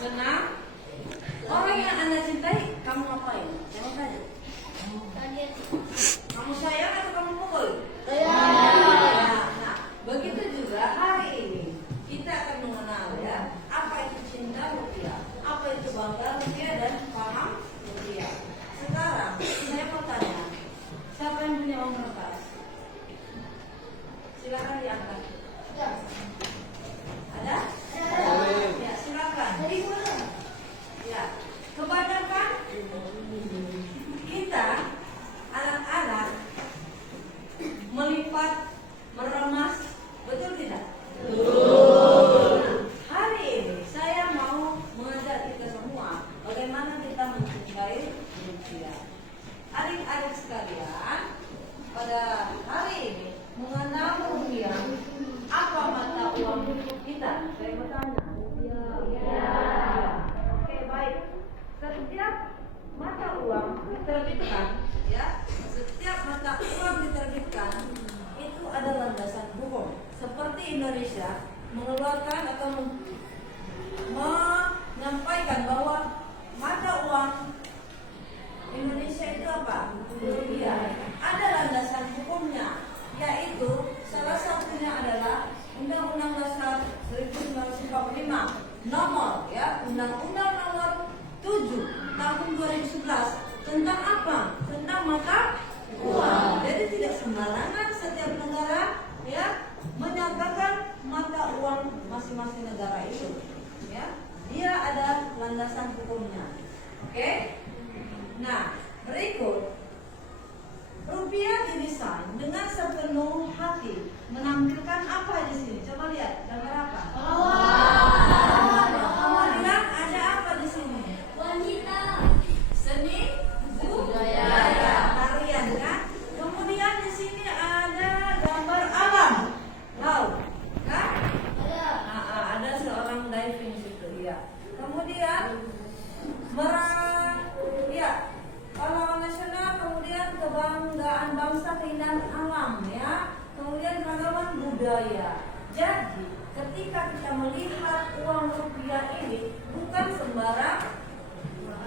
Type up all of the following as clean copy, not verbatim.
Senang. Orang yang Anda cintai, kamu ngapain? Jangan tanya. Kamu sayang atau kamu pukul? Nah, begitu juga hari ini kita akan mengenal ya apa itu cinta rupiah, apa itu bangga rupiah dan paham rupiah. Sekarang saya mau tanya, siapa yang punya uang kertas? Silakan diangkat. Ada? Ya, silakan. Ya, kebanyakan kita anak-anak melipat, meremas, betul tidak? Hari ini saya mau mengajak kita semua bagaimana kita mencintai rupiah. Adik-adik sekalian, pada hari ini mengenal rupiah, apa mata uang kita? Saya bertanya. Oke, baik. Setiap mata uang diterbitkan, ya, setiap mata uang diterbitkan itu ada landasan hukum. Seperti Indonesia mengeluarkan atau menyampaikan bahwa mata uang Indonesia itu apa? Rupiah. Ada landasan hukumnya, yaitu salah satunya adalah Undang-Undang Dasar 1945 nomor ya Undang-Undang nomor 7 tahun 2011 tentang apa? Tentang mata uang. Jadi tidak sembarangan setiap negara ya menyatakan mata uang masing-masing negara itu ya. Dia ada landasan hukumnya. Oke? Nah, berikut rupiah didesain dengan sepenuh hati menampilkan apa di sini? Coba lihat gambar apa? Kemudian ada apa di sini? Wanita. Seni budaya, tarian kan? Kemudian di sini ada gambar alam, laut, kan? Ada seorang diving di situ, ya. Kemudian pahlawan nasional, kemudian kebanggaan bangsa, keindahan alam, ya. Kemudian ragaman budaya. Jadi ketika kita melihat uang rupiah ini bukan sembarang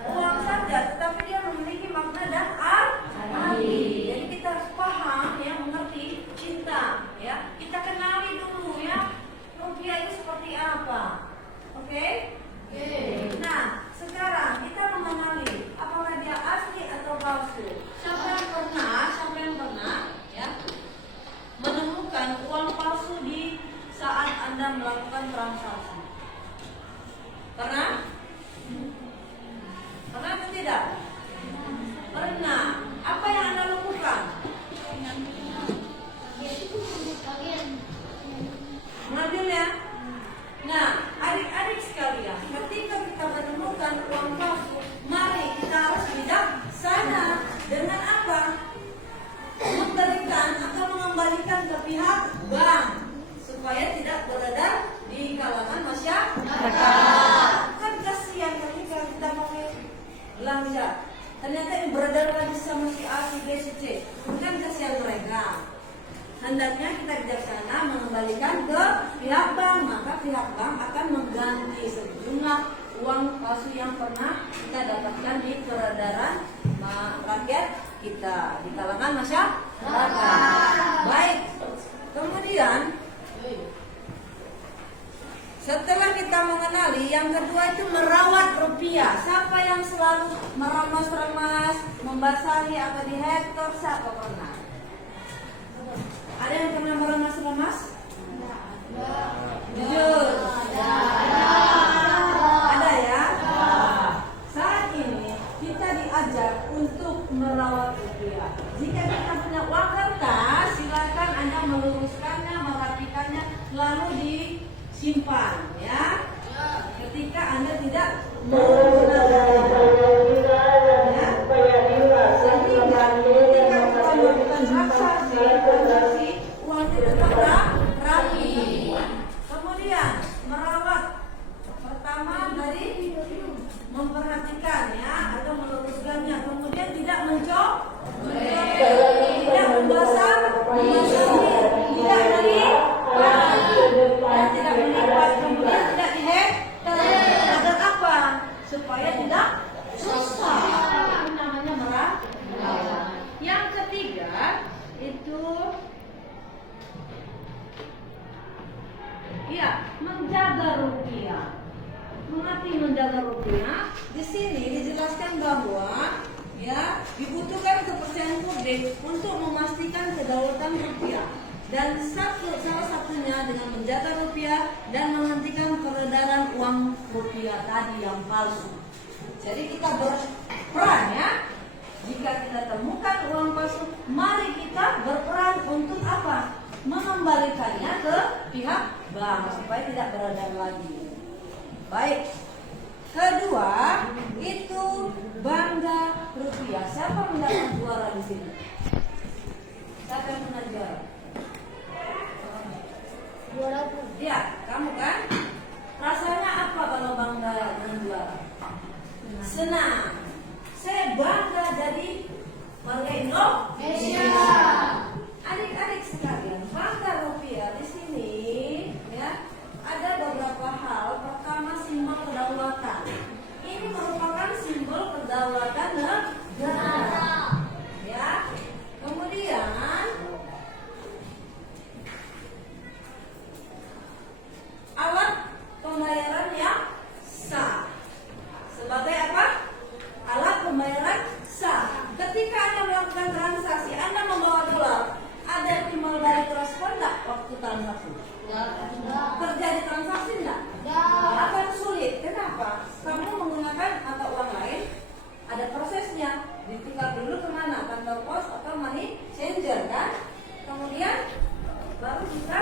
uang saja, tetapi dia memiliki makna dan arti. Jadi kita harus paham ya, mengerti cinta ya. Kita kenali dulu ya rupiah itu seperti apa. Oke? Nah, sekarang kita mengenali apakah dia asli atau palsu. Siapa yang pernah ya menemukan uang palsu di saat Anda melakukan transaksi? Pernah? Pernah atau tidak? Pernah. Apa yang Anda lakukan? Mengambilnya. Nah, adik-adik sekalian, ketika kita menemukan uang palsu, mari kita harus bijaksana. Dengan apa? Memberikan atau mengembalikan ke pihak bank supaya tidak beredar di kalangan masyarakat. Kan kasihan ketika kita mau belanja, ternyata ini beredar lagi sama si A, si B, si C. Kan kasihan mereka. Hendaknya kita bijaksana mengembalikan ke pihak bank, maka pihak bank akan mengganti sejumlah uang palsu yang pernah kita dapatkan di peredaran rakyat kita, di kalangan masyarakat. Baik, kemudian setelah kita mengenali, yang kedua itu merawat rupiah. Siapa yang selalu meremas-remas, membasahi atau di hektar? Siapa pernah? Ada yang pernah meremas-remas? Jujur. Ada ya? Saat ini kita diajar untuk merawat rupiah. Jika kita punya uang kertas, silakan Anda meluruskannya, merapikannya, lalu disimpan ya. Ketika Anda tidak menggunakannya ya. Sehingga ketika kita melakukan transaksi uang itu tetap rapi. Kemudian merawat, pertama dari memperhatikan ya atau meluruskannya, kemudian tidak mencok, tidak membasah, tidak melipat, kemudian tidak dihek, agar apa? memastikan kedaulatan rupiah. Dan salah satunya dengan menjaga rupiah dan menghentikan peredaran uang rupiah tadi yang palsu. Jadi kita berperan ya. Jika kita temukan uang palsu, mari kita berperan untuk apa? Mengembalikannya ke pihak bank supaya tidak beredar lagi. Baik. Kedua, itu bangga rupiah. Siapa mendapat juara di sini? Siapa yang pernah juara? Juara ya, kamu kan? Rasanya apa kalau bangga dengan juara? Senang. Saya bangga jadi warga Indonesia. Adik-adik sekalian, bangga rupiah di sini ya. Ada beberapa hal. Pertama, simbol kedaulatan. Ini merupakan simbol kedaulatan negara. Ya. Kemudian alat pembayaran yang sah. Sebagai apa? Alat pembayaran sah. Ketika Anda melakukan transaksi, Anda membawa dolar, ada timbal dari transfer enggak waktu transaksi? Terjadi transaksi enggak? Akan sulit. Kenapa? Kamu menggunakan mata uang lain, ada prosesnya. Ditukar dulu kemana? Kantor pos atau money changer kan? Kemudian baru bisa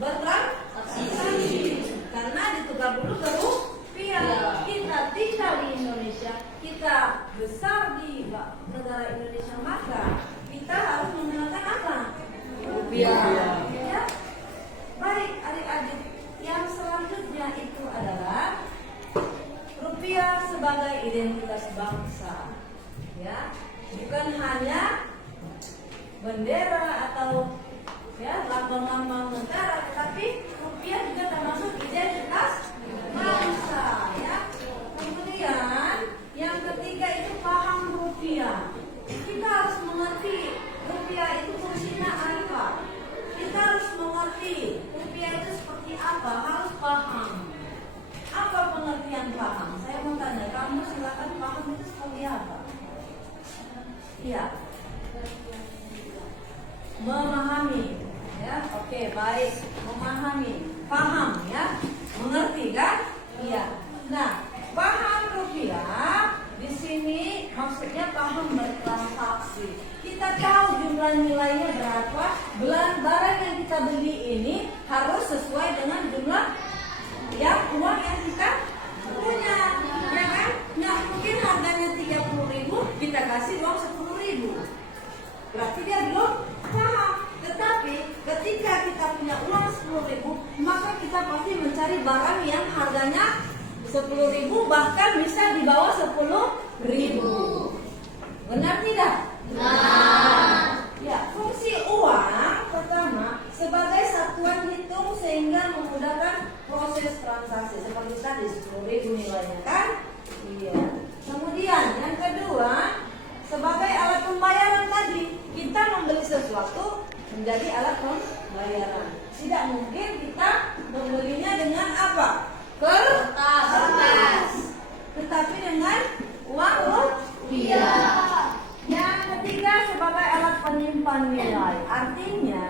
bertransaksi. Karena ditukar dulu ke rupiah. Kita tinggal di Indonesia, kita besar di negara Indonesia, maka kita harus menggunakan apa? Rupiah. Ya. Baik adik-adik, yang selanjutnya itu adalah rupiah sebagai identitas bangsa. Ya, bukan hanya bendera atau ya lambang-lambang negara, tetapi rupiah juga termasuk identitas bangsa. Ya. Kemudian yang ketiga itu paham rupiah. Kita harus mengerti rupiah itu fungsinya apa. Kita harus mengerti rupiah itu seperti apa. Harus paham. Apa pengertian paham? Saya mau tanya, kamu silakan paham itu seperti apa? Iya. Memahami. Ya, oke, baik. Memahami, paham ya, mengerti kan? Iya. Nah, paham rupiah di sini maksudnya paham bertransaksi. Kita tahu jumlah nilainya berapa. Barang yang kita beli ini harus sesuai dengan jumlah yang uang yang kita punya, ya kan? Nggak mungkin harganya 30.000 kita kasih uang 10.000. Berarti dia belum paham. Tetapi ketika kita punya uang 10.000, maka kita pasti mencari barang yang harganya 10.000 bahkan bisa di bawah 10.000. Benar tidak? Benar. Ya, fungsi uang pertama sebagai satuan hitung sehingga memudahkan proses transaksi. Seperti tadi 10.000 nilainya kan? Iya. Kemudian yang kedua, sebagai alat pembayaran tadi, kita membeli sesuatu menjadi alat pembayaran. Tidak mungkin kita membelinya dengan apa? Kertas. Tetapi dengan uang rupiah. Yang ketiga sebagai alat penyimpan nilai. Artinya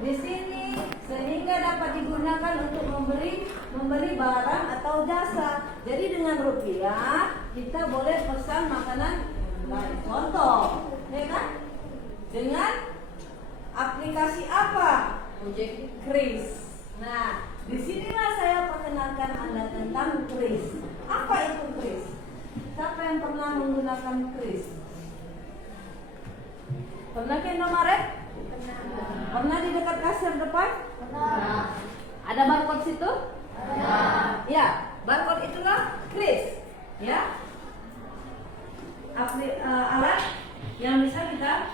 di sini sehingga dapat digunakan untuk membeli barang atau jasa. Jadi dengan rupiah kita boleh pesan makanan lain. Contoh, ya kan? Dengan aplikasi apa? Ojek Kris. Nah, disinilah saya perkenalkan Anda tentang Kris. Apa itu Kris? Siapa yang pernah menggunakan Kris? Pernah ke Indomaret? Pernah di dekat kasir depan? Pernah. Ada barcode situ? Ada. Ya, barcode itulah Kris. Ya. Alat yang bisa kita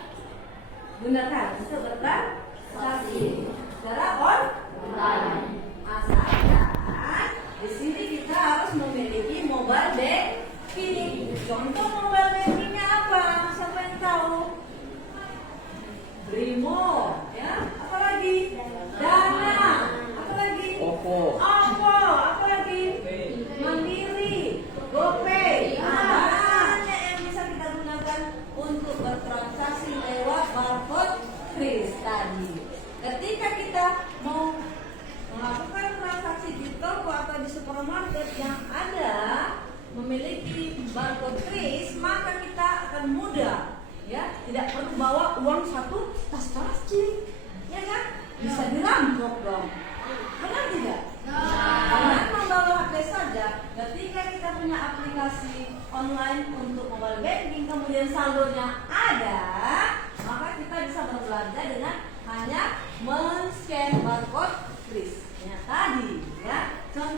gunakan untuk bertransaksi secara online. Asalkan di sini kita harus memiliki mobile banking. Contoh mobile bankingnya apa? Siapa yang tahu? Brimo, ya. Apalagi? Dana. Apalagi? Oppo, apalagi? Mandiri, GoPay. Banyak yang bisa kita gunakan untuk bertransaksi uang satu tas plastik, ya kan? Bisa dirampok dong. Benar tidak? Dengan membawa HP saja, ketika kita punya aplikasi online untuk mobile banking, kemudian saldonya ada, maka kita bisa berbelanja dengan hanya men-scan barcode kris. Ya tadi, ya. Contoh